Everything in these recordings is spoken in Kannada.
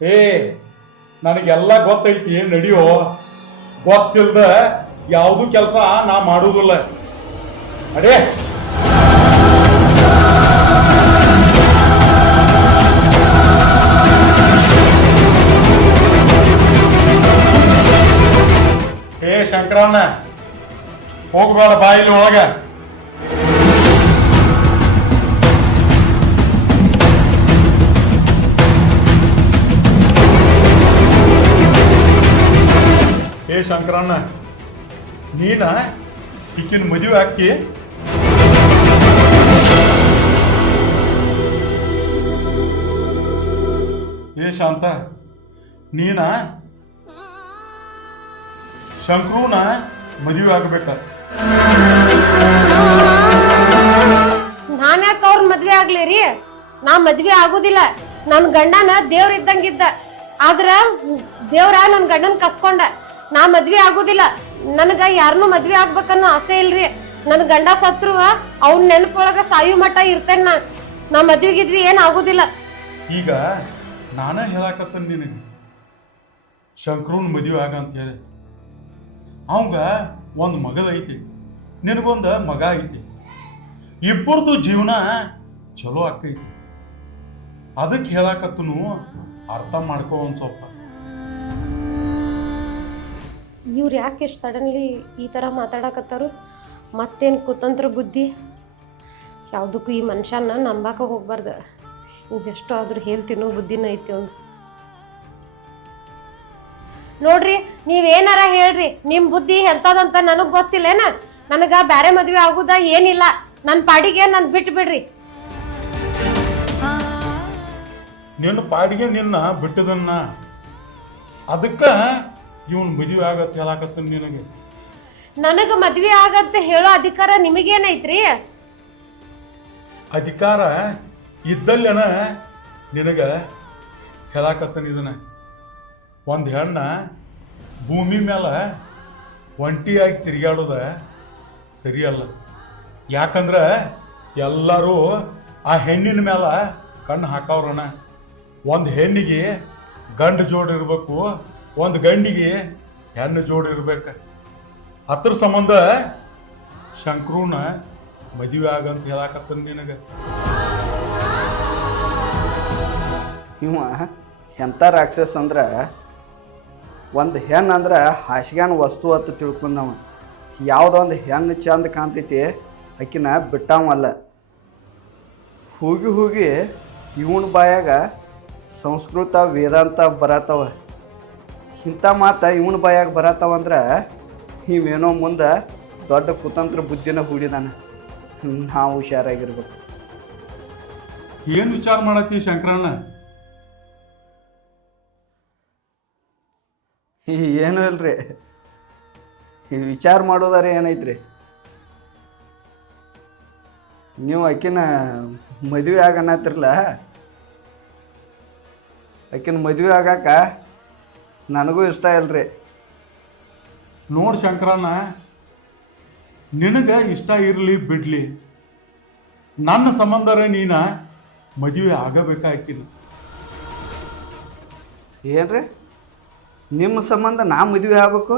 ಏ ನನಗೆಲ್ಲ ಗೊತ್ತೈತಿ ನಡಿಯೋ. ಗೊತ್ತಿಲ್ದ ಯಾವುದು ಕೆಲಸ ನಾ ಮಾಡುವುದಿಲ್ಲ. ಅಡೇ ಏ ಶಂಕರಣ್ಣ, ಹೋಗ್ಬೇಡ ಬಾಯಿಲಿ ಒಳಗ. ಏ ಶಂಕರಣ್ಣ, ನೀನ ಈಕಿನ ಮದುವೆ ಹಾಕಿ? ಏ ಶಾಂತ, ನೀನ ಶಂಕರೂನ ಮದುವೆ ಆಗ್ಬೇಕ? ನಾನ್ ಯಾಕ ಅವ್ರ ಮದ್ವೆ ಆಗ್ಲಿ ರೀ? ನಾ ಮದ್ವೆ ಆಗುದಿಲ್ಲ. ನನ್ ಗಂಡನ ದೇವ್ರ ಇದ್ದಂಗಿದ್ದ, ಆದ್ರ ದೇವ್ರ ನನ್ ಗಂಡನ್ ಕಸ್ಕೊಂಡ. ನಾ ಮದ್ವೆ ಆಗುದಿಲ್ಲ. ನನಗ ಯಾರನ್ನೂ ಮದ್ವೆ ಆಗ್ಬೇಕನ್ನೋ ಆಸೆ ಇಲ್ರಿ. ನನ್ ಗಂಡ ಸತ್ರು ಅವ್ನ ನೆನಪೊಳಗ ಸಾಯು ಮಟ್ಟ ಇರ್ತೇನೆ. ನಾ ಮದ್ವೆಗಿದ್ವಿ ಏನ್ ಆಗುದಿಲ್ಲ. ಈಗ ನಾನೇ ಹೇಳಾಕತ್ತನ್ ನಿನಗೆ, ಶಂಕರೂನ್ ಮದುವೆ ಆಗ ಅಂತ ಹೇಳಿ. ಅವಂಗ ಒಂದು ಮಗದ ಐತಿ, ನಿನಗೊಂದ ಮಗ ಐತಿ. ಇಬ್ಬರದು ಜೀವನ ಚಲೋ ಆಕೈತಿ. ಅದಕ್ಕೆ ಹೇಳಾಕತ್ತನು, ಅರ್ಥ ಮಾಡ್ಕೋ ಒಂದ್ ಸ್ವಲ್ಪ. ಇವ್ರು ಯಾಕೆ ಎಷ್ಟು ಸಡನ್ಲಿ ಈ ಥರ ಮಾತಾಡಕತ್ತಾರು? ಮತ್ತೇನು ಕುತಂತ್ರ ಬುದ್ಧಿ? ಯಾವುದಕ್ಕೂ ಈ ಮನುಷ್ಯನ ನಂಬಾಕ ಹೋಗ್ಬಾರ್ದು. ಇದೆಷ್ಟೋ ಆದ್ರೂ ಹೇಳ್ತೀನೋ ಬುದ್ಧಿನ ಐತಿ ಒಂದು. ನೋಡ್ರಿ, ನೀವೇನಾರ ಹೇಳ್ರಿ, ನಿಮ್ಮ ಬುದ್ಧಿ ಎಂಥದಂತ ನನಗೆ ಗೊತ್ತಿಲ್ಲೇನ? ನನಗೆ ಬೇರೆ ಮದುವೆ ಆಗುದ ಏನಿಲ್ಲ. ನನ್ನ ಪಾಡಿಗೆ ನಾನು ಬಿಟ್ಟು ಬಿಡ್ರಿ. ನಿನ್ನ ಪಾಡಿಗೆ ನಿನ್ನ ಬಿಟ್ಟದನ್ನ, ಅದಕ್ಕ ಇವನ್ ಮದುವೆ ಆಗತ್ತೆ ಹೇಳಾಕತ್ತ ನಿನಗೆ. ನನಗೆ ಮದುವೆ ಆಗತ್ತೆ ಹೇಳೋ ಅಧಿಕಾರ ನಿಮಗೇನೈತ್ರಿ? ಅಧಿಕಾರ ಇದ್ದಲ್ಲೇನ ನಿನಗ ಹೇಳಾಕತ್ತನ. ಇದನ್ನ ಒಂದು ಹೆಣ್ಣ ಭೂಮಿ ಮೇಲೆ ಒಂಟಿಯಾಗಿ ತಿರುಗಾಡೋದ ಸರಿಯಲ್ಲ. ಯಾಕಂದ್ರೆ ಎಲ್ಲರೂ ಆ ಹೆಣ್ಣಿನ ಮೇಲೆ ಕಣ್ಣು ಹಾಕವ್ರಣ. ಒಂದು ಹೆಣ್ಣಿಗೆ ಗಂಡು ಜೋಡಿ ಇರಬೇಕು, ಒಂದು ಗಂಡಿಗೆ ಹೆಣ್ಣು ಜೋಡಿ ಇರ್ಬೇಕು. ಅದ್ರ ಸಂಬಂಧ ಶಂಕರೂನ ಮದುವೆ ಆಗಂತ ಹೇಳಾಕತ್ತನ ನಿನಗೆ. ಇವ ಎಂಥ ರಾಕ್ಷಸ ಅಂದ್ರೆ, ಒಂದು ಹೆಣ್ಣು ಅಂದ್ರೆ ಹಾಸಿಗೆನ ವಸ್ತು ಅಂತ ತಿಳ್ಕೊಂಡವ. ಯಾವುದೊಂದು ಹೆಣ್ಣು ಚಂದ ಕಾಣ್ತೈತಿ ಆಕಿನ ಬಿಟ್ಟವಲ್ಲ. ಹೋಗಿ ಹೋಗಿ ಇವನ ಬಾಯಾಗ ಸಂಸ್ಕೃತ ವೇದಾಂತ ಬರತ್ತವ. ಇಂಥ ಮಾತು ಇವನ ಬಾಯಾಗ ಬರತ್ತವಂದ್ರೆ ಇವೇನೋ ಮುಂದೆ ದೊಡ್ಡ ಕುತಂತ್ರ ಬುದ್ಧಿನ ಹೂಡಿದಾನೆ. ನಾವು ಹುಷಾರಾಗಿರ್ಬೇಕು. ಏನು ವಿಚಾರ ಮಾಡತ್ತಿ ಶಂಕರಣ್ಣ? ಏನೂ ಇಲ್ರಿ, ಈ ವಿಚಾರ ಮಾಡೋದಾರ ಏನೈತ್ರಿ? ನೀವು ಆಕಿನ ಮದುವೆ ಆಗನ್ನತ್ತಿರಲ್ಲ, ಆಕಿನ ಮದುವೆ ಆಗಾಕ ನನಗೂ ಇಷ್ಟ ಇಲ್ರಿ. ನೋಡು ಶಂಕರಣ್ಣ, ನಿನಗೆ ಇಷ್ಟ ಇರಲಿ ಬಿಡ್ಲಿ, ನನ್ನ ಸಂಬಂಧರೇ ನೀನ ಮದುವೆ ಆಗಬೇಕಾಕಿಲ್ಲ. ಏನ್ರಿ ನಿಮ್ಮ ಸಂಬಂಧ ನಾ ಮದುವೆ ಆಗ್ಬೇಕು?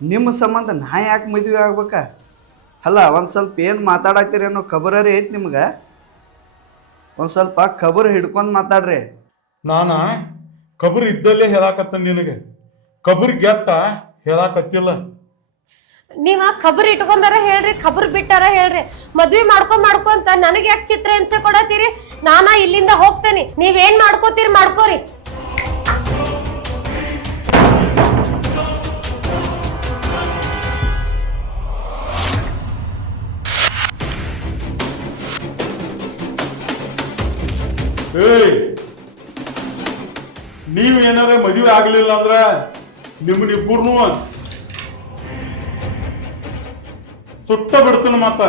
ನಿಮ್ಮ ಸಂಬಂಧ ನಾ ಯಾಕೆ ಮದುವೆ ಆಗ್ಬೇಕ? ಅಲ್ಲ, ಒಂದು ಸ್ವಲ್ಪ ಏನು ಮಾತಾಡತ್ತೀರಿ ಅನ್ನೋ ಖಬರೇ ಐತಿ ನಿಮ್ಗೆ? ಒಂದು ಸ್ವಲ್ಪ ಖಬರ್ ಹಿಡ್ಕೊಂಡು ಮಾತಾಡ್ರಿ. ನಾನ ಕಬರ್ ಇದ್ದಲ್ಲೇ ಹೇಳಾಕತ್ತ ನಿನಗೆ, ಕಬರ್ ಗೆಟ್ಟ ಹೇಳಾಕತ್ತಿಲ್ಲ. ನೀವ ಖಬರ್ ಇಟ್ಕೊಂಡಾರ ಹೇಳ್ರಿ, ಖಬರ್ ಬಿಟ್ಟಾರ ಹೇಳ್ರಿ. ಮದ್ವಿ ಮಾಡ್ಕೊಂತ ನನಗೆ ಯಾಕೆ ಚಿತ್ರ ಹಿಂಸೆ ಕೊಡತ್ತೀರಿ? ನಾನಾ ಇಲ್ಲಿಂದ ಹೋಗ್ತೇನೆ, ನೀವೇನ್ ಮಾಡ್ಕೋತೀರಿ ಮಾಡ್ಕೋರಿ. ಏಯ್, ನೀವು ಏನಾರ ಮದುವೆ ಆಗ್ಲಿಲ್ಲ ಅಂದ್ರ ನಿಮ್ಮನ್ನಿಬ್ಬರನು ಸುಟ್ಟ ಬಿಡ್ತಾನ. ಮತ್ತ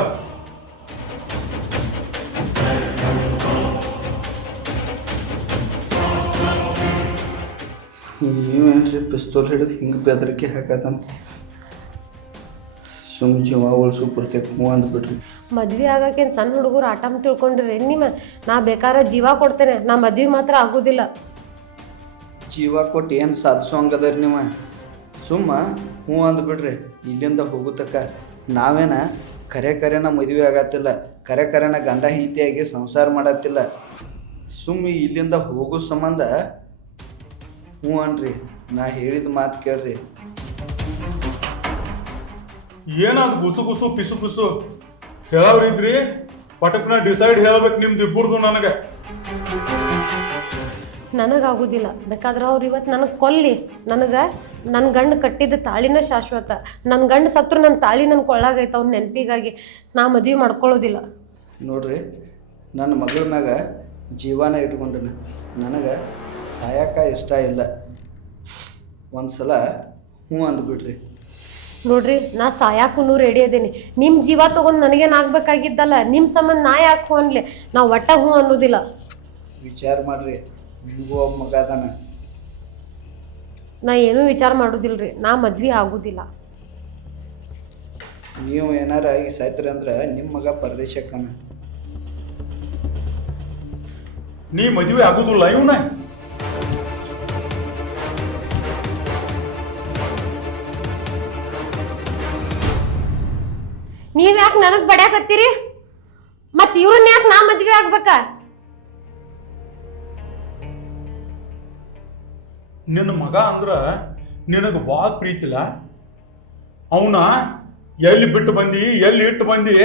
ನೀವೇನ್ರಿ ಪಿಸ್ತೂಲ್ ಹಿಡಿದು ಹಿಂಗೆ ಬೆದರಿಕೆ ಹಾಕತಾನ? ಸುಮ್ ಜೀವ ಉಳಿಸು ಪೂರ್ತಿಯಾಗಿ ಹ್ಞೂ ಅಂದ್ಬಿಟ್ರಿ. ಮದ್ವೆ ಆಗಕ್ಕೇನು ಸಣ್ಣ ಹುಡುಗರು ಆಟ ತಿಳ್ಕೊಂಡಿರಿ ನಿಮ್ಮ? ನಾ ಬೇಕಾದ್ರೆ ಜೀವ ಕೊಡ್ತೇನೆ, ನಾ ಮದ್ವೆ ಮಾತ್ರ ಆಗೋದಿಲ್ಲ. ಜೀವ ಕೊಟ್ಟು ಏನು ಸಾಧಿಸೋಂಗದರಿ ನೀವು ಸುಮ್ಮ ಹ್ಞೂ ಅಂದ್ಬಿಡ್ರಿ ಇಲ್ಲಿಂದ ಹೋಗುತ್ತಕ್ಕ ನಾವೇನ ಕರೆನ ಮದುವೆ ಆಗತ್ತಿಲ್ಲ ಕರೆನ ಗಂಡ ಹೆಂಡತಿಯಾಗಿ ಸಂಸಾರ ಮಾಡತ್ತಿಲ್ಲ ಸುಮ್ಮ ಇಲ್ಲಿಂದ ಹೋಗೋ ಸಂಬಂಧ ಹ್ಞೂ ಅನ್ರಿ ನಾ ಹೇಳಿದ ಮಾತು ಕೇಳ್ರಿ. ಏನಾದ್ ಗುಸು ಗುಸು ಪಿಸು ಪಿಸು ಹೇಳವ್ರಿದ್ರಿ ಪಟಕ್ನ ಡಿಸೈಡ್ ಹೇಳ್ಬೇಕು ನಿಮ್ದು ಇಬ್ಬರದು ನನಗೆ. ನನಗಾಗುದಿಲ್ಲ ಬೇಕಾದ್ರೆ ಅವ್ರು ಇವತ್ತು ನನಗೆ ಕೊಲ್ಲಿ ನನಗೆ ನನ್ನ ಗಂಡು ಕಟ್ಟಿದ ತಾಳಿನ ಶಾಶ್ವತ. ನನ್ನ ಗಂಡು ಸತ್ರು ನನ್ನ ತಾಳಿ ನನ್ನ ಕೊಳ್ಳಾಗೈತೆ ಅವ್ನ ನೆನಪಿಗಾಗಿ ನಾ ಮದುವೆ ಮಾಡ್ಕೊಳ್ಳೋದಿಲ್ಲ. ನೋಡ್ರಿ ನನ್ನ ಮಗಳ ಮ್ಯಾಗ ಜೀವನ ಇಟ್ಕೊಂಡನ ನನಗೆ ಸಾಯಕ ಇಷ್ಟ ಇಲ್ಲ. ಒಂದು ಸಲ ಹ್ಞೂ ಅಂದ್ಬಿಡ್ರಿ. ನೋಡ್ರಿ ನಾ ಸಾಯಾಕು ರೆಡಿ ಅದೇನಿ. ನಿಮ್ಮ ಜೀವ ತೊಗೊಂಡು ನನಗೇನು ಆಗ್ಬೇಕಾಗಿದ್ದಲ್ಲ. ನಿಮ್ಮ ಸಂಬಂಧ ನಾ ಯಾಕೆ ಹ್ಞೂ ಅನ್ಲಿ. ನಾ ಒಟ್ಟ ಹ್ಞೂ ಅನ್ನೋದಿಲ್ಲ. ವಿಚಾರ ಮಾಡ್ರಿ ನಿಮಗೂ ಒಬ್ಬ ಮಗ ಅದಾನ. ನಾ ಏನೂ ವಿಚಾರ ಮಾಡೋದಿಲ್ರಿ. ನಾ ಮದ್ವೆ ಆಗೋದಿಲ್ಲ. ನೀವು ಏನಾರ ಆಗಿ ಸಾಯ್ತೀರಿ ಅಂದ್ರೆ ನಿಮ್ಮ ಮಗ ಪರದೇಶಕ್ಕನ. ನೀ ಮದುವೆ ಆಗುದಿಲ್ಲ ಇವನ ನೀವ್ ಯಾಕೆ ನನಗ್ ಬಡ್ಯಾಕತ್ತೀರಿ? ಮತ್ ಇವ್ರನ್ನ ಯಾಕೆ ನಾ ಮದ್ವೆ ಆಗ್ಬೇಕ? ನಿನ್ನ ಮಗ ಅಂದ್ರ ನಿನಗೆ ಭಾಳ ಪ್ರೀತಿಲ್ಲ. ಅವನ ಎಲ್ಲಿ ಬಿಟ್ಟು ಬಂದಿ ಎಲ್ಲಿ ಇಟ್ಟು ಬಂದಿ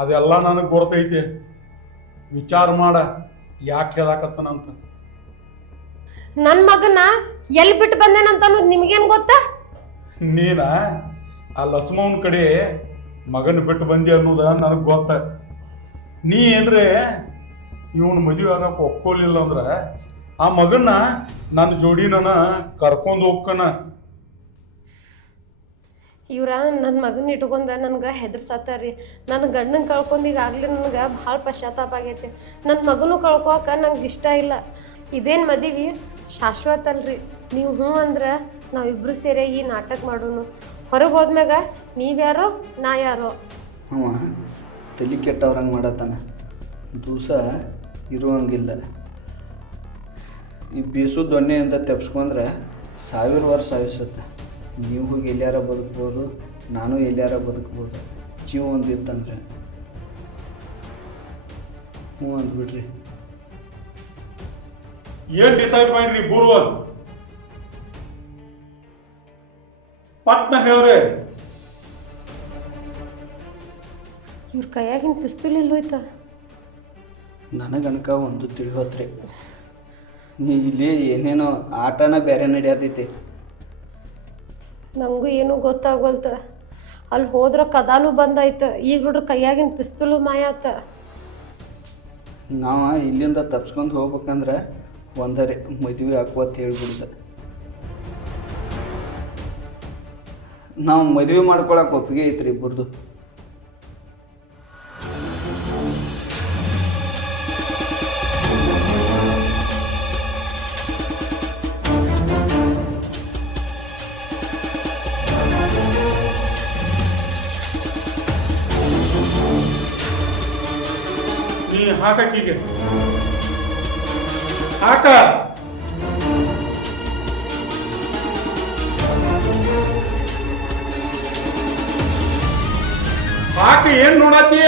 ಅದೆಲ್ಲ ನನಗೆ ಗೊತ್ತೈತಿ. ವಿಚಾರ ಮಾಡ ಯಾಕೆ ಹೇಳಾಕತ್ತನಂತ. ನನ್ ಮಗನ ಎಲ್ಲಿ ಬಿಟ್ಟು ಬಂದೇನಂತ ಅನ್ನೋದು ನಿಮ್ಗೇನ್ ಗೊತ್ತಾ? ನೀನ ಆ ಲಸ್ಮವನ್ ಕಡೆ ಮಗನ ಬಿಟ್ಟು ಬಂದಿ ಅನ್ನೋದ ನನಗೆ ಗೊತ್ತ. ನೀ ಏನ್ರೆ ಇವನು ಮದುವೆ ಆಗಕ್ಕೆ ಒಪ್ಕೊಲಿಲ್ಲ ಅಂದ್ರ ಆ ಮಗನ್ನ ನನ್ನ ಜೋಡಿನ ಕರ್ಕೊಂಡು ಹೋಗ್ಕನ. ಇವ್ರ ನನ್ನ ಮಗನ ಇಟ್ಕೊಂಡ ನನ್ಗೆ ಹೆದರ್ಸತ್ತಾರ್ರಿ. ನನ್ನ ಗಂಡನ ಕಳ್ಕೊಂಡು ಈಗಾಗಲೇ ನನಗೆ ಭಾಳ ಪಶ್ಚಾತ್ತಾಪ ಆಗೈತಿ. ನನ್ನ ಮಗನೂ ಕಳ್ಕೊಕ ನಂಗೆ ಇಷ್ಟ ಇಲ್ಲ. ಇದೇನು ಮದುವೆ ಶಾಶ್ವತ ಅಲ್ರಿ. ನೀವು ಹ್ಞೂ ಅಂದ್ರೆ ನಾವಿಬ್ರು ಸೇರಿ ಈ ನಾಟಕ ಮಾಡೋನು. ಹೊರಗೆ ಹೋದ್ಮ್ಯಾಗ ನೀವ್ಯಾರೋ ನಾ ಯಾರೋ. ಅವ ತಲೆ ಕೆಟ್ಟವ್ರಂಗೆ ಮಾಡತ್ತಾನ. ದಿವಸ ಇರುವಂಗಿಲ್ಲ. ಈ ಬೀಸು ದೊಣ್ಣೆಯಿಂದ ತೆಪ್ಸ್ಕೊಂಡ್ರೆ 1000 ವರ್ಷ ಆಯುಸತ್ತೆ. ನೀವು ಹೋಗಿ ಎಲ್ಲಾರ ಬದುಕ್ಬೋದು, ನಾನು ಎಲ್ಲಾರ ಬದುಕ್ಬೋದು. ಜೀವ ಒಂದಿತ್ತಂದ್ರೆ ಹ್ಞೂ ಅಂದ್ಬಿಡ್ರಿ. ಏನ್ ಡಿಸೈಡ್ ಮಾಡ್ರಿ ಬೂರ್ವಲ್? ಪಟ್ನ ಹೇಳ್ರಿ. ಇವ್ರ ಕೈಯಾಗಿನ ಪಿಸ್ತೂಲ್ ಎಲ್ಲೋಯ್ತ? ನನಗನಕ ಒಂದು ತಿಳಿಯೋತ್ರಿ. ನೀ ಇಲ್ಲಿ ಏನೇನೋ ಆಟನ ಬೇರೆ ನಡೆಯತೈತಿ. ನನಗೂ ಏನೂ ಗೊತ್ತಾಗೋಲ್ತ. ಅಲ್ಲಿ ಹೋದ್ರೆ ಕದಾನು ಬಂದಾಯ್ತು. ಈಗ ನೋಡ್ರಿ ಕೈಯಾಗಿನ ಪಿಸ್ತೂಲು ಮಾಯ ಆತ. ನಾವು ಇಲ್ಲಿಂದ ತಪ್ಸ್ಕೊಂಡು ಹೋಗ್ಬೇಕಂದ್ರೆ ಒಂದರೆ ಮದುವೆ ಹಾಕುವತ್ತು ಹೇಳ್ಬಿಡ್ದೆ. ನಾವು ಮದುವೆ ಮಾಡ್ಕೊಳಕ್ಕೆ ಒಪ್ಪಿಗೆ ಐತ್ರಿ ಇಬ್ಬರದು. ನೀ ಹಾಕೀಗೆ ಹಾಕ. ಹಾಕ. ಏನ್ ನೋಡತ್ತಿ?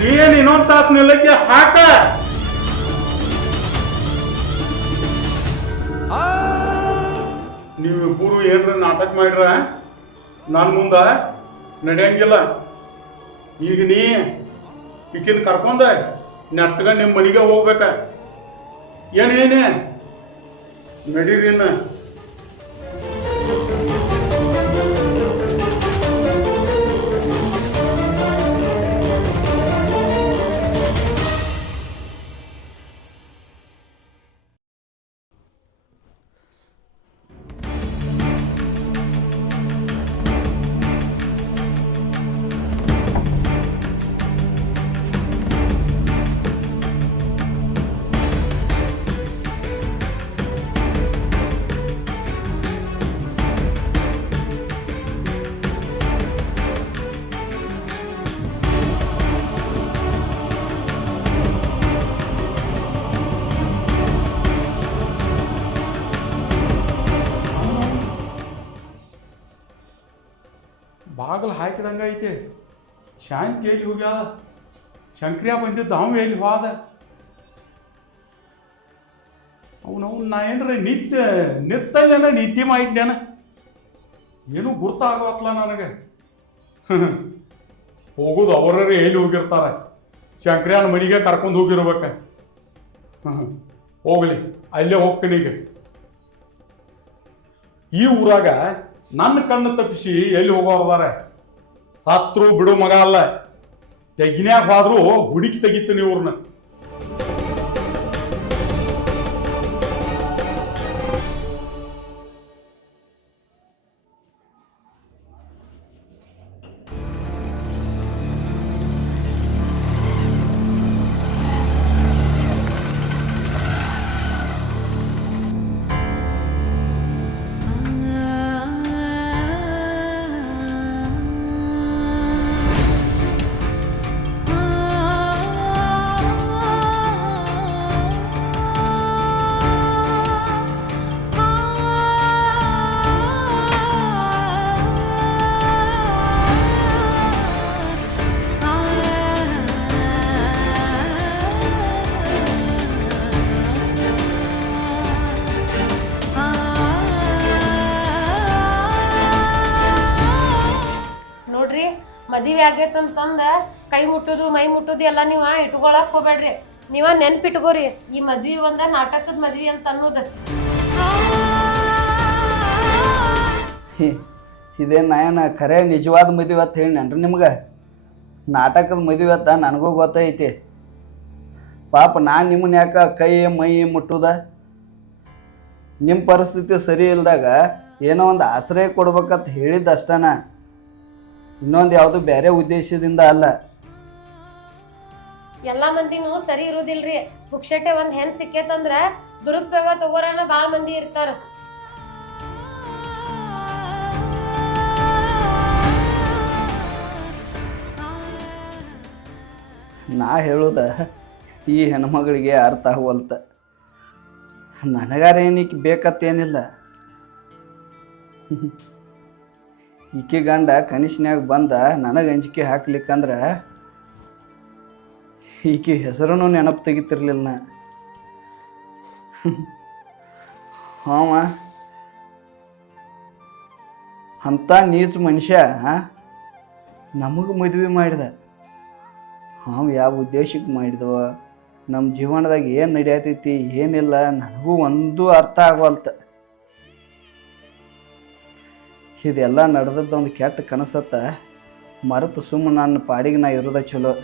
ನೀನ್ ಇನ್ನೊಂದ್ ತಾಸು ನಿಲ್ಲಕ್ಕೆ ಹಾಕ. ನೀವಿಬ್ಬರು ಏನ್ರ ನಾಟಕ ಮಾಡ್ರ ನನ್ನ ಮುಂದ ನಡೆಯಂಗಿಲ್ಲ. ಈಗ ನೀ ಈಕಿನ ಕರ್ಕೊಂಡ ನೆಟ್ಗ ನಿಮ್ಮ ಮನೆಗೆ ಹೋಗ್ಬೇಕ. ಏನೇನೆ ನಡೀರಿನ. ಬಾಗಿಲು ಹಾಕಿದಂಗೆ ಐತೆ. ಶಾಂತಿ ಎಲ್ಲಿ ಹೋಗ್ಯಾಳ? ಶಂಕ್ರಿಯ ಬಂದಿದ್ದು ಅವ ಎಲ್ಲಿ ಹೋದ? ಅವನವ್ನು ನಾ ಏನ್ರ ನಿತ್ತಲ್ಲೇನ ನಿದ್ದೆ ಮಾಡಿದ್ನೇನ ಏನೂ ಗುರ್ತಾಗವತ್ತಲ್ಲ ನನಗೆ. ಹೋಗೋದು ಅವರೇ ಎಲ್ಲಿ ಹೋಗಿರ್ತಾರೆ. ಶಂಕ್ರಿಯನ ಮನೆಗೆ ಕರ್ಕೊಂಡು ಹೋಗಿರ್ಬೇಕ. ಹೋಗ್ಲಿ, ಅಲ್ಲೇ ಹೋಗ್ತೀನಿ ಈಗ. ಈ ಊರಾಗ ನನ್ನ ಕಣ್ಣು ತಪ್ಪಿಸಿ ಎಲ್ಲಿ ಹೋಗೋರ್ದಾರೆ? ಸತ್ರು ಬಿಡು ಮಗ ಅಲ್ಲ. ತೆಗ್ನ್ಯಾಗ ಹೋದ್ರು ಹುಡುಕಿ ತೆಗಿತೀನಿ ಇವ್ರನ್ನ. ಮದುವೆ ಆಗೈತಂತಂದ ಕೈ ಮುಟ್ಟುದು ಮೈ ಮುಟ್ಟುದು ಎಲ್ಲ ನೀವ ಇಟ್ಕೊಳಕ್ ಹೋಗ್ಬೇಡ್ರಿ. ನೀವ ನೆನ್ಪಿಟ್ಕೋರಿ, ಈ ಮದ್ವಿ ಒಂದ ನಾಟಕದ ಮದ್ವಿ ಅಂತ ಅನ್ನೋದು. ಇದೇನು ನಾಯನ ಖರೆ ನಿಜವಾದ ಮದುವೆ ಅಂತ ಹೇಳಿನ್ರಿ ನಿಮ್ಗೆ? ನಾಟಕದ ಮದುವೆ ಅಂತ ನನಗೂ ಗೊತ್ತೈತಿ. ಪಾಪ ನಾನು ನಿಮ್ಮನ್ನ ಯಾಕೆ ಕೈ ಮೈ ಮುಟ್ಟುದ? ನಿಮ್ಮ ಪರಿಸ್ಥಿತಿ ಸರಿ ಇಲ್ದಾಗ ಏನೋ ಒಂದು ಆಶ್ರಯ ಕೊಡ್ಬೇಕಂತ ಹೇಳಿದ್ದಷ್ಟನ, ಇನ್ನೊಂದು ಯಾವುದು ಬೇರೆ ಉದ್ದೇಶದಿಂದ ಅಲ್ಲ. ಎಲ್ಲಾ ಮಂದಿನೂ ಸರಿ ಇರುದಿಲ್ರಿ. ಪುಕ್ಷಟೆ ಒಂದ್ ಹೆಣ್ ಸಿಕ್ಕೇತಂದ್ರ ದುರುಪಯೋಗ ತಗೋರನ ಬಾಳ ಮಂದಿ ಇರ್ತಾರ. ನಾ ಹೇಳುದ ಈ ಹೆಣ್ಮಗಳಿಗೆ ಅರ್ಥ ಆಗುವಲ್ತ. ನನಗಾರ ಏನಕ್ಕೆ ಬೇಕತ್ತೇನಿಲ್ಲ. ಈಕೆ ಗಂಡ ಕನಿಷ್ನ್ಯಾಗ ಬಂದ ನನಗೆ ಅಂಜಿಕೆ ಹಾಕ್ಲಿಕ್ಕಂದ್ರೆ ಈಕೆ ಹೆಸರನ್ನು ನೆನಪು ತೆಗಿತಿರ್ಲಿಲ್ಲ. ಹಾವ ಅಂಥ ನೀಚ ಮನುಷ್ಯ ನಮಗೆ ಮದುವೆ ಮಾಡಿದ. ಹಾವು ಯಾವ ಉದ್ದೇಶಕ್ಕೆ ಮಾಡಿದವ, ನಮ್ಮ ಜೀವನದಾಗ ಏನು ನಡೆಯತೈತಿ ಏನಿಲ್ಲ ನನಗೂ ಒಂದು ಅರ್ಥ ಆಗೋಲ್ತ. ಇದೆಲ್ಲ ನಡೆದದ್ದೊಂದು ಕೆಟ್ಟ ಕನಸತ್ತ ಮರೆತು ಸುಮ್ಮನೆ ನನ್ನ ಪಾಡಿಗೆ ನಾ ಇರೋದ ಚಲೋ.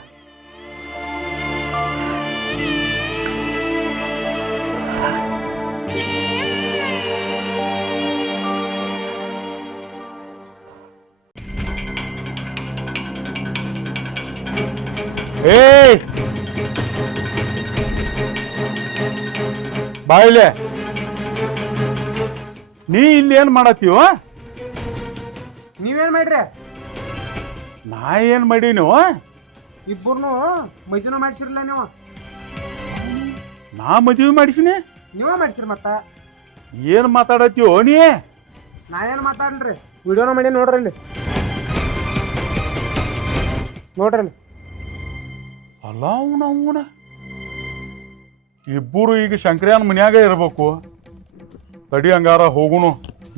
ಏಯ್ ಬಾಯಿಲೆ, ನೀ ಇಲ್ಲಿ ಏನ್ ಮಾಡತ್ತೀವ? ನೀವೇನ್ ಮಾಡ್ರಿ? ನಾ ಏನ್ ಮಾಡೀನು? ಇಬ್ಬರನು ಮದುವೆ ಮಾಡಿಸಿರ್ಲ ನೀವು? ನಾ ಮದುವೆ ಮಾಡಿಸಿನಿ? ನೀವ ಮಾಡಿಸಿರಿ. ಮತ್ತ ಏನ್ ಮಾತಾಡತ್ತೀವೋ ನೀ? ನಾ ಏನು ಮಾತಾಡ್ಲ್ರಿ, ವಿಡಿಯೋನ ಮಾಡಿ ನೋಡ್ರಿ. ಇಲ್ಲಿ ನೋಡ್ರಿ. ಅಲ್ಲ ಅವನ ಇಬ್ಬರು ಈಗ ಶಂಕರ್ಯಾನ ಮನ್ಯಾಗ ಇರ್ಬೇಕು. ತಡಿ ಹಂಗಾರ ಹೋಗುನು.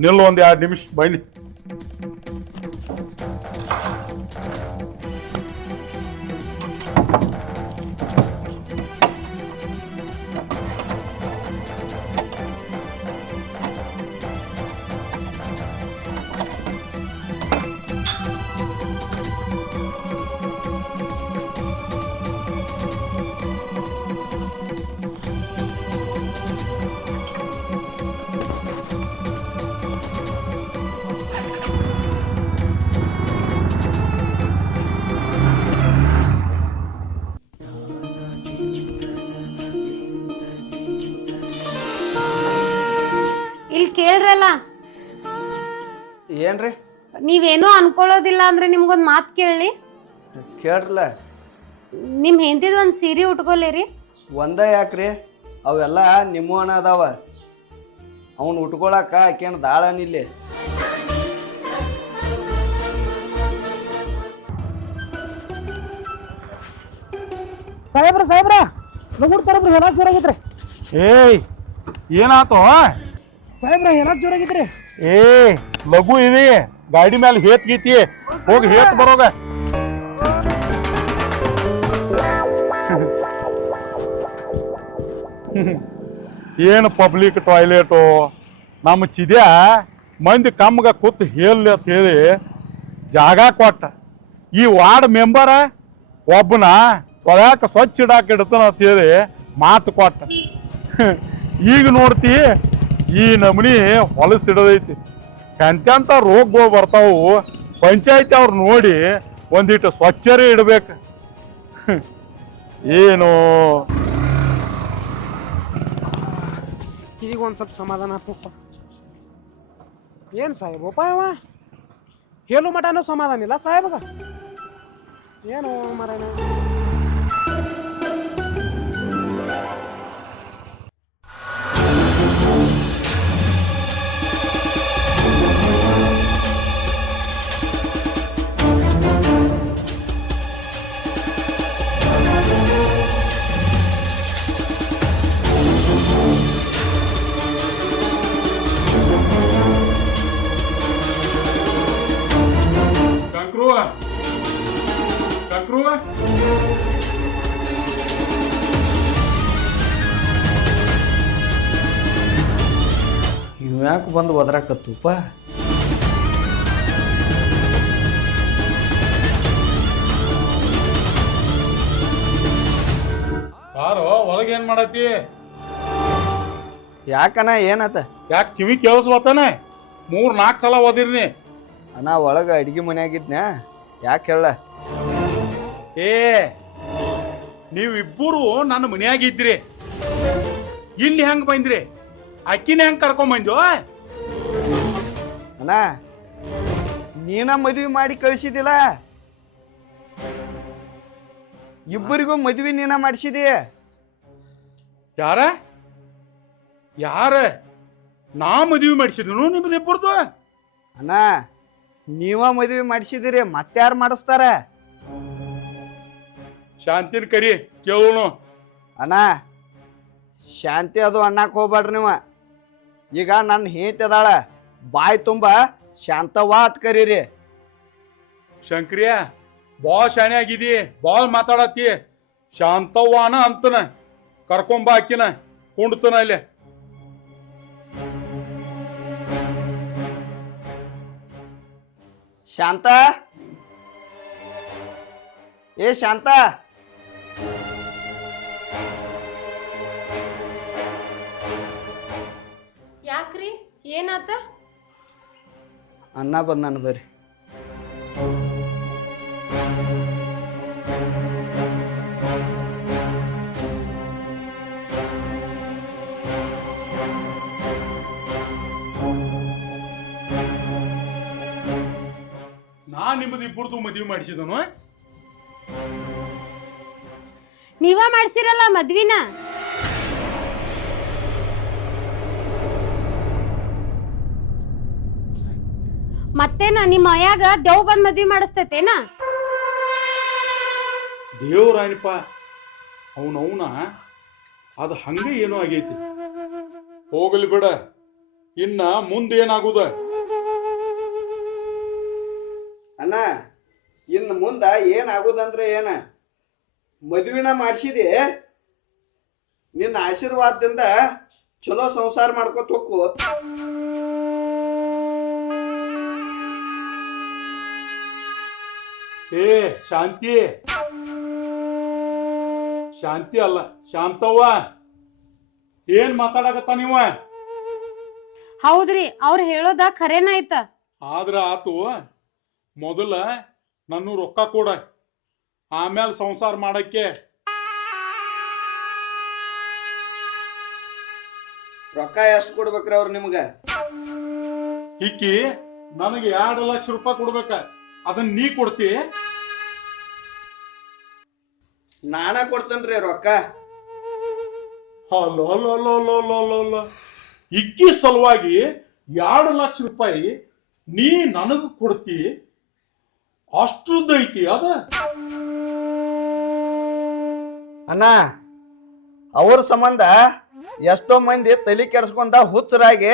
ನಿಲ್ಲು ಒಂದು 2 ನಿಮಿಷ ಬನ್ನಿ. ಇಲ್ಲಿ ಕೇಳ್ರಲ್ಲ, ಏನ್ರಿ? ನೀವೇನೋ ಅನ್ಕೊಳ್ಳೋದಿಲ್ಲ ಅಂದ್ರೆ ನಿಮ್ಗೊಂದ್ ಮಾತು ಕೇಳಿ. ಕೇಳ್ರಲ್ಲ. ನಿಮ್ ಹೆಂಡತಿದ್ ಒಂದ್ ಸೀರೆ ಉಟ್ಕೊಲಿರಿ. ಒಂದ ಯಾಕ್ರಿ? ಅವೆಲ್ಲ ನಿಮ್ಮವನ ಅದಾವ. ಅವನು ಉಟ್ಕೊಳಕ ಆಕೇನು ದಾಳನಿಲ್ಲಿ. ಸಾಹೇಬ್ರ ಲಗುಡ್ ತರಬ್ರಿ ಹೇಳಕ್ ಜೋರಾಗಿದ್ರಿ ಏಯ್ ಏನಾತು ಸಾಹೇಬ್ರ ಹೇಳಕ್ ಜೋರಾಗಿದ್ರಿ ಏ ಲಘು ಇದೆ ಗಾಡಿ ಮೇಲೆ ಹೇತ್ ಗೀತಿ ಹೋಗಿ ಹೇತ್ ಬರೋಗ ಏನು ಪಬ್ಲಿಕ್ ಟಾಯ್ಲೆಟು ನಮ್ಮ ಚಿದ್ಯಾ ಮಂದಿ ಕಮ್ಗ ಕೂತ್ ಹೇಳಿ ಅಂತ ಹೇಳಿ ಜಾಗ ಕೊಟ್ಟ ಈ ವಾರ್ಡ್ ಮೆಂಬರ ಒಬ್ಬನ ತೊಳ್ಯಾಕ ಸ್ವಚ್ಛ ಇಡಾಕ ಇಡ್ತಾನ ಅಂತ ಹೇಳಿ ಮಾತು ಕೊಟ್ಟ ಈಗ ನೋಡ್ತಿ ಈ ನಮನಿ ಹೊಲಸಿಡದೈತಿ ಎಂತೆಂಥ ರೋಗಗಳು ಬರ್ತಾವು ಪಂಚಾಯತಿ ಅವ್ರು ನೋಡಿ ಒಂದಿಟ್ಟು ಸ್ವಚ್ಛರೇ ಇಡ್ಬೇಕು ಏನು ಈಗ ಒಂದ್ ಸ್ವಲ್ಪ ಸಮಾಧಾನ ಆತಪ್ಪ ಏನ್ ಸಾಹೇಬಪ್ಪ ಅವ ಹೇಳು ಮಟನೂ ಸಮಾಧಾನ ಇಲ್ಲ ಸಾಹೇಬಗ ಏನು ಮರನ ಕಂಕ್ರು ಇವ್ಯಾಕೆ ಬಂದು ಒದರಾಕತ್ತುಪ್ಪ ಯಾರೋ ಹೊರಗೆ ಏನ್ ಮಾಡತ್ತಿ ಯಾಕನ ಏನತ್ತ ಯಾಕೆ ಕಿವಿ ಕೇಳಿಸ್ಬತ್ತಾನೆ 3-4 ಸಲ ಓದಿರ್ನಿ ಅಣ್ಣ ಒಳಗೆ ಅಡ್ಗೆ ಮನ್ಯಾಗಿದ್ನ್ಯಾ ಯಾಕೆ ಹೇಳ ಏ ನೀವಿಬ್ಬರು ನನ್ನ ಮನ್ಯಾಗಿದ್ರಿ ಇಲ್ಲಿ ಹೆಂಗ್ ಬಂದ್ರಿ ಅಕ್ಕಿನ ಹೆಂಗ್ ಕರ್ಕೊಂಬಂದ್ಯೋ ಅಣ್ಣ ನೀನ ಮದ್ವಿ ಮಾಡಿ ಕಳಿಸಿದಿಲ್ಲ ಇಬ್ಬರಿಗೂ ಮದ್ವಿ ನೀನ ಮಾಡಿಸಿದಿ ಯಾರ ಯಾರ ನಾ ಮದುವೆ ಮಾಡಿಸಿದ್ನು ನಿಮ್ದಿಬ್ಬರದು ಅಣ್ಣ ನೀವ ಮದ್ವಿ ಮಾಡಿಸಿದಿರಿ ಮತ್ತಾರು ಮಾಡಿಸ್ತಾರ ಶಾಂತಿನ ಕರಿ ಕೇಳೋನು ಅಣ್ಣ ಶಾಂತಿ ಅದು ಅನ್ನಕ್ಕೆ ಹೋಗ್ಬೇಡ್ರಿ ನೀವು ಈಗ ನನ್ನ ಹೆಂಡತಿ ಅದಾಳ ಬಾಯಿ ತುಂಬ ಶಾಂತವಾ ಅಂತ ಕರೀರಿ ಶಂಕ್ರಿಯ ಬಾಳ್ ಶಾನೆ ಆಗಿದಿ ಬಾಳ್ ಮಾತಾಡತ್ತಿ ಶಾಂತವ್ವಾನ ಅಂತನ ಕರ್ಕೊಂಬ ಆಕಿನ ಕುಂಡ್ತನ ಇಲ್ಲಿ ಶಾಂತ ಏ ಶಾಂತ ಯಾಕ್ರಿ ಏನಾತ ಅಣ್ಣ ಬಂದಾನ ಬರ್ರಿ ನಾ ನಿಮ್ಮದು ಇಬ್ಬರದು ಮದುವೆ ಮಾಡಿಸಿದನು ನೀವ ಮಾಡ್ಸಿರಲ್ಲ ಮದ್ವಿನ ಮತ್ತೇನ ನಿಮ್ಮ ಅಯ್ಯಾಗ ದೇವ್ ಬಂದ್ ಮದ್ವಿ ಮಾಡಿಸ್ತೇತೇನ ದೇವ್ರಾಯನಪ್ಪ ಅವನವನ ಅದು ಹಂಗೆ ಏನೋ ಆಗೈತಿ ಹೋಗಲಿ ಬಿಡ ಇನ್ನ ಮುಂದೆ ಏನಾಗುದ ಅಣ್ಣ ಇನ್ನು ಮುಂದ ಏನಾಗುದಂದ್ರೆ ಏನ ಮದ್ವಿನ ಮಾಡಿಸಿದಿ ನಿನ್ನ ಆಶೀರ್ವಾದದಿಂದ ಚಲೋ ಸಂಸಾರ ಮಾಡ್ಕೊತ ಹೋಗು ಏ ಶಾಂತಿ ಶಾಂತಿ ಅಲ್ಲ ಶಾಂತವ್ವ ಏನ್ ಮಾತಾಡಕತ್ತ ನೀವ ಹೌದ್ರಿ ಅವ್ರ ಹೇಳೋದ ಖರೇನ ಐತ ಆದ್ರ ಆತು ಮೊದಲ ನನ್ನ ರೊಕ್ಕ ಕೊಡ ಆಮೇಲೆ ಸಂಸಾರ ಮಾಡಕ್ಕೆ ರೊಕ್ಕ ಎಷ್ಟು ಕೊಡ್ಬೇಕ್ರಿ ಅವ್ರು ನಿಮ್ಗ ಇಕ್ಕಿ ನನಗೆ 2 ಲಕ್ಷ ರೂಪಾಯಿ ಕೊಡ್ಬೇಕ ಅದನ್ನ ನೀ ಕೊಡ್ತಿ ನಾನ ಕೊಡ್ತೇನ್ರಿ ರೊಕ್ಕ ಅಲ್ಲ ಇಕ್ಕಿ ಸಲುವಾಗಿ 2 ಲಕ್ಷ ರೂಪಾಯಿ ನೀ ನನಗ ಕೊಡ್ತಿ ಅಷ್ಟುದೈತಿ ಅದ ಅಣ್ಣ ಅವ್ರ ಸಂಬಂಧ ಎಷ್ಟೋ ಮಂದಿ ತಲೆ ಕೆಡ್ಸ್ಕೊಂಡ ಹುಚ್ಚರಾಗಿ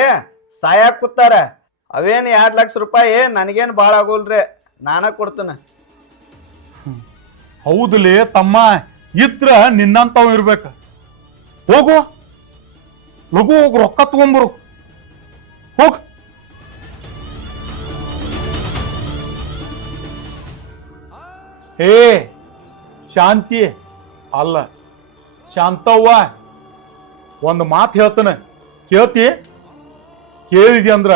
ಸಾಯಾಕ್ ಕೂತಾರ. ಅವೇನು 2 ಲಕ್ಷ ರೂಪಾಯಿ ನನಗೇನು ಭಾಳ ಆಗೋಲ್ರಿ, ನಾನ ಕೊಡ್ತೇನೆ. ಹೌದಲೇ ತಮ್ಮ, ಇದ್ರ ನಿನ್ನಂತವ್ ಇರ್ಬೇಕ. ಹೋಗು ಲಘು ಹೋಗು, ರೊಕ್ಕ ತಗೊಂಬರು ಹೋಗ್. ಏ ಶಾಂತಿ ಅಲ್ಲ ಶಾಂತವ್ವ, ಒಂದು ಮಾತು ಹೇಳ್ತಾನೆ, ಕೇಳ್ತಿ? ಕೇಳಿದಿ ಅಂದ್ರ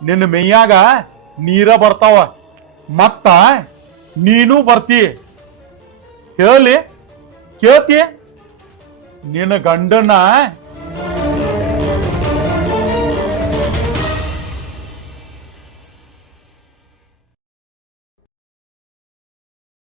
ನಿನ್ನ ಮೈಯಾಗ ನೀರ ಬರ್ತಾವ, ಮತ್ತ ನೀನು ಬರ್ತಿ. ಹೇಳಿ ಕೇಳ್ತಿ? ನಿನ್ನ ಗಂಡನ